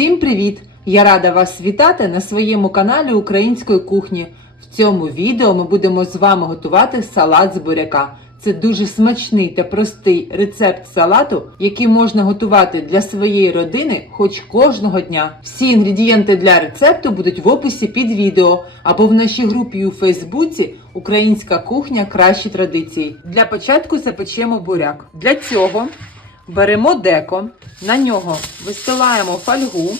Всім привіт! Я рада вас вітати на своєму каналі Української кухні. В цьому відео ми будемо з вами готувати салат з буряка. Це дуже смачний та простий рецепт салату, який можна готувати для своєї родини хоч кожного дня. Всі інгредієнти для рецепту будуть в описі під відео або в нашій групі у Фейсбуці Українська кухня кращі традиції. Для початку запечемо буряк. Для цього беремо деко, на нього вистилаємо фольгу.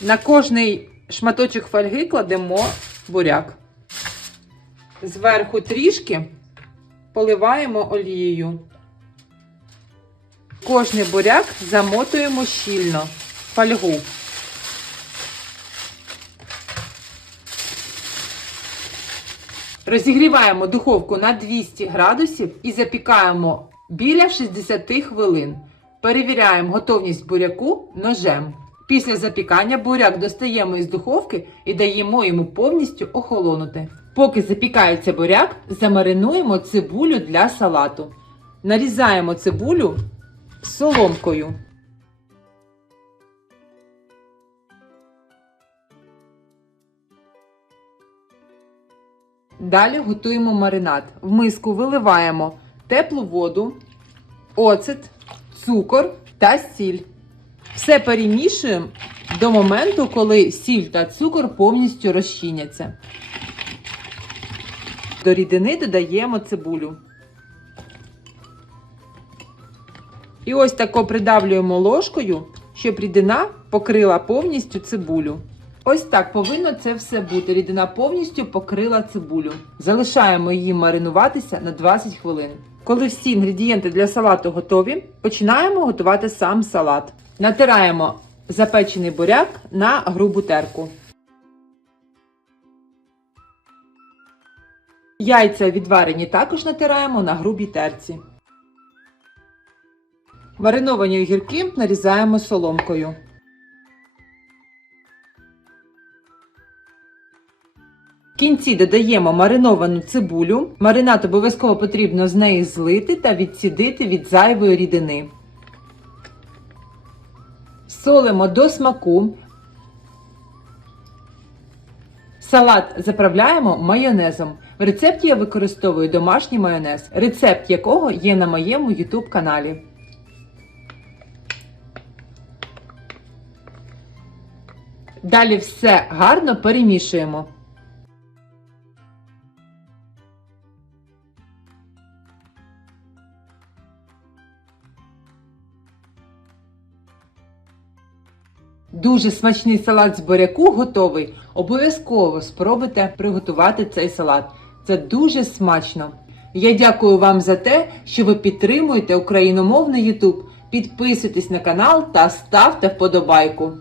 На кожний шматочок фольги кладемо буряк. Зверху трішки поливаємо олією. Кожний буряк замотуємо щільно фольгу. Розігріваємо духовку на 200 градусів і запікаємо біля 60 хвилин. Перевіряємо готовність буряку ножем. Після запікання буряк достаємо із духовки і даємо йому повністю охолонути. Поки запікається буряк, замаринуємо цибулю для салату. Нарізаємо цибулю соломкою. Далі готуємо маринад. В миску виливаємо теплу воду, оцет, цукор та сіль. Все перемішуємо до моменту, коли сіль та цукор повністю розчиняться. До рідини додаємо цибулю. І ось тако придавлюємо ложкою, щоб рідина покрила повністю цибулю. Ось так повинно це все бути. Рідина повністю покрила цибулю. Залишаємо її маринуватися на 20 хвилин. Коли всі інгредієнти для салату готові, починаємо готувати сам салат. Натираємо запечений буряк на грубу терку. Яйця відварені також натираємо на грубій терці. Мариновані огірки нарізаємо соломкою. Кінці додаємо мариновану цибулю. Маринад обов'язково потрібно з неї злити та відсідити від зайвої рідини. Солимо до смаку. Салат заправляємо майонезом. В рецепті я використовую домашній майонез, рецепт якого є на моєму YouTube каналі. Далі все гарно перемішуємо. Дуже смачний салат з буряку готовий. Обов'язково спробуйте приготувати цей салат. Це дуже смачно. Я дякую вам за те, що ви підтримуєте україномовний YouTube. Підписуйтесь на канал та ставте вподобайку.